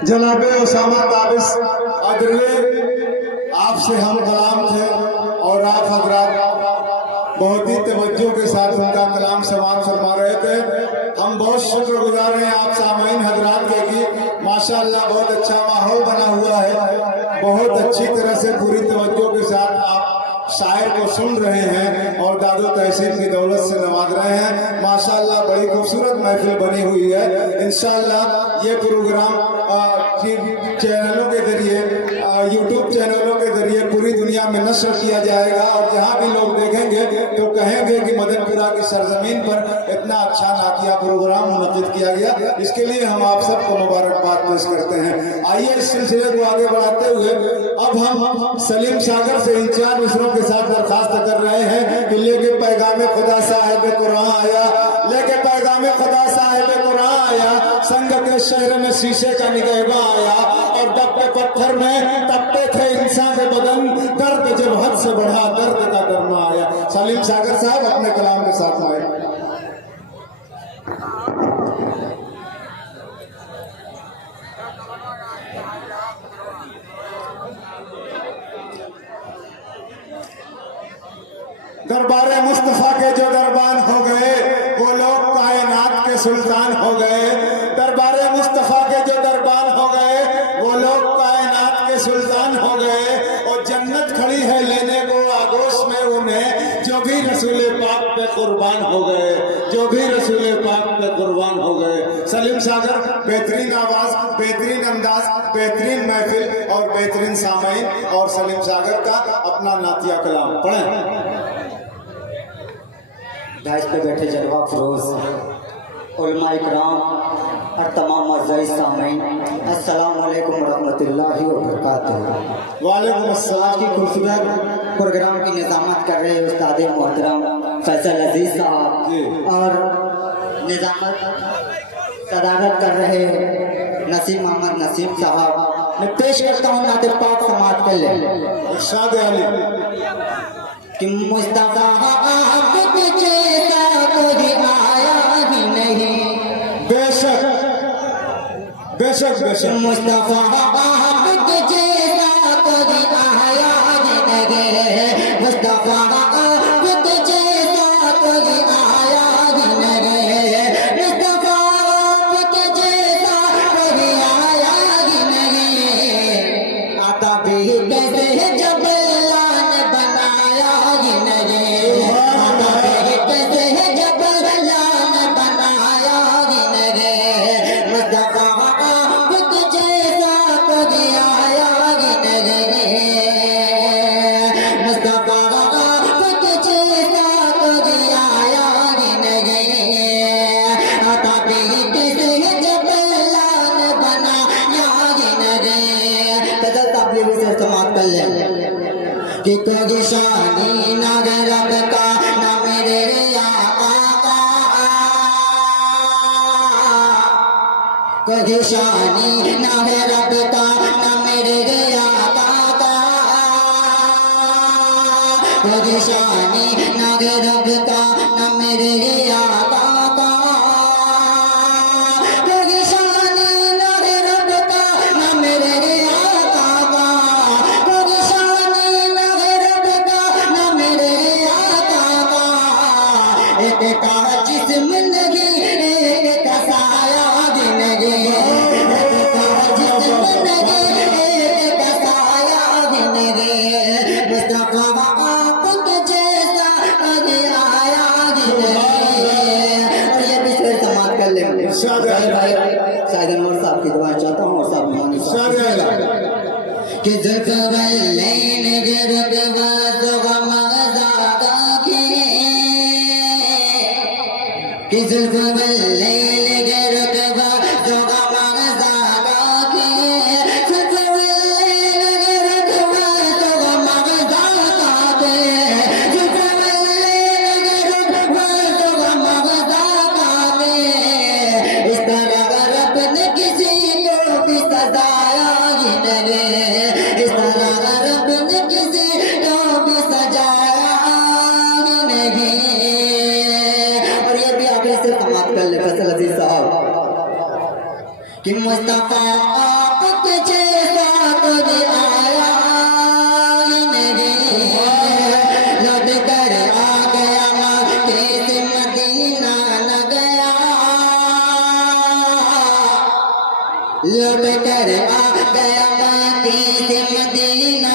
जनाब उसामा ताबिस अदरवे, आपसे हम कलाम थे और आप हजरात बहुत ही तवज्जो के साथ उनका कलाम समाप्त फरमा रहे थे। हम बहुत शुक्रगुजार हैं आप सामाईन हजरात के कि माशाअल्लाह बहुत अच्छा माहौल बना हुआ है। बहुत अच्छी तरह से पूरी तवज्जो के साथ आप शायर को सुन रहे हैं और दादो तहसील की दौलत से नवाज रहे हैं। माशाअल्लाह बड़ी खूबसूरत महफिल बनी हुई है। इंशाअल्लाह ये प्रोग्राम चैनलों के जरिए, यूट्यूब चैनलों के जरिए पूरी दुनिया में नश्र किया जाएगा और जहाँ भी लोग देखेंगे तो कहेंगे कि मदनपुरा की सरजमीन पर इतना अच्छा नातिया प्रोग्राम मुनक्किद किया गया। इसके लिए हम आप सबको मुबारकबाद पेश करते हैं। आइए इस सिलसिले को आगे बढ़ाते हुए अब हम सलीम सागर से इन चार मिसरों के साथ दरखास्त कर रहे हैं कि लेके पैगाम खुदा साहिब कुरान आया, लेके पैगाम खुदा साहिब कुरान आया, संग के शहर में शीशे का निगहबा आया और दबके पत्थर में तपते थे इंसान के बदन, दर्द जब हद से बढ़ा दर्द का दरमा आया। सलीम सागर साहब अपने कलाम के साथ आए। दरबारे मुस्तफा के जो दरबान हो गए वो लोग कायनात के सुल्तान हो गए। दरबारे मुस्तफा के जो दरबान हो गए वो लोग कायनात के सुल्तान हो गए और जन्नत खड़ी है लेने को आगोश में उन्हें जो भी रसूल पाक पे कुर्बान हो गए, जो भी रसूल पाक पे कुर्बान हो गए। सलीम सागर बेहतरीन आवाज, बेहतरीन अंदाज, बेहतरीन महफिल और बेहतरीन सामाईन और सलीम सागर का अपना नातिया कलाम पढ़ें। दाइश पे बैठे जलवा फरोज उलमा इकराम और तमाम मज़ाई सामीन, अस्सलाम वालेकुम रहमतुल्लाहि व बरकातहू। वालेकुम अस्सलाम। की खूबसूरत प्रोग्राम की निज़ामत कर रहे उस्ताद मोहतरम फैसल अजीज साहब और निज़ामत सदारत कर रहे नसीम मोहम्मद नसीम साहब। मैं पेश करता हूँ नाते पाक समात कर ले इरशाद अली कि मुस्तफा आपके जैसा कोई आया ही नहीं। बेशक बेशक बेशक मुस्तफा आपके जैसा कोई आया ही नहीं। मुस्तफा आपके जैसा कोई आया ही नहीं। मुस्तफा आपके जैसा कोई आया ही नहीं। आता भी कैसे जब कि कोई शानी ना रब का ना मेरे आका का, कोई शानी ना रब का ना मेरे आका का, कोई शानी ना रब का ना मेरे आका का, कोई शानी ना रब का ना मेरे आका का, कोई शानी ना रब का ना मेरे आका का। एक का जिस्म नहीं एक का साया जिंदगी, एक का जिस्म नहीं एक का साया जिंदगी। मुस्तफा आपके जैसा कभी आया जिंदगी। और ये भी शेर समाप्त कर लेंगे भाई शायद अनवर साहब की दुआ चाहता हूँ और साहब मानी कि ज़ुल्फ़ुल-लैल गिरद वज़ग़मज़ादा की, कि ज़ुल्फ़ुल-लैल गिरद वज़ग़मज़ादा की, ज़ुल्फ़ुल-लैल गिरद वज़ग़मज़ादा की, ज़ुल्फ़ुल-लैल गिरद वज़ग़मज़ादा की। इस तरह रब ने किसी को भी सजाया ही नहीं। इस तरह रब ने किसी को भी सजाया ही नहीं। और ये भी आगे से समाप्त कर ले फैसल अजीज साहब कि मुस्तफा कुछ ऐसा कभी आया ही नहीं, लौट कर आ गया मक्के से मदीना न गया, लौट कर आ गया मक्के से मदीना